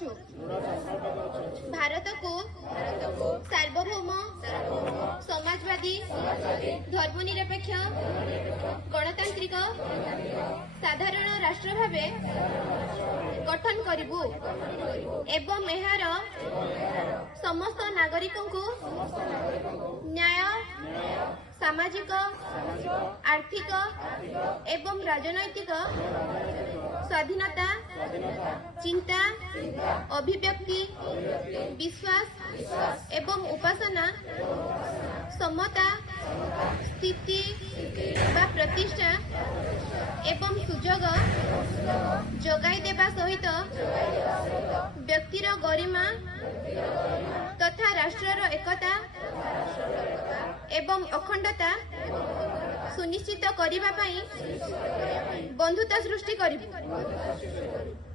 କରୁଛୁ ଭାରତକୁ ସାର୍ବଭୌମ समाजवादी धर्मनिरपेक्ष गणतांत्रिक साधारण राष्ट्र भावे गठन करिबु एवं एहार समस्त नागरिकों को न्याय सामाजिक आर्थिक एवं राजनैतिक स्वाधीनता चिंता अभिव्यक्ति विश्वास एवं उपासना समता स्थिति व प्रतिष्ठा एवं सुजोग जोगाई देबा सहित व्यक्तिर गरिमा तथा राष्ट्रर एकता एवं अखंडता सुनिश्चित करिबा पई बंधुता सृष्टि करिबु।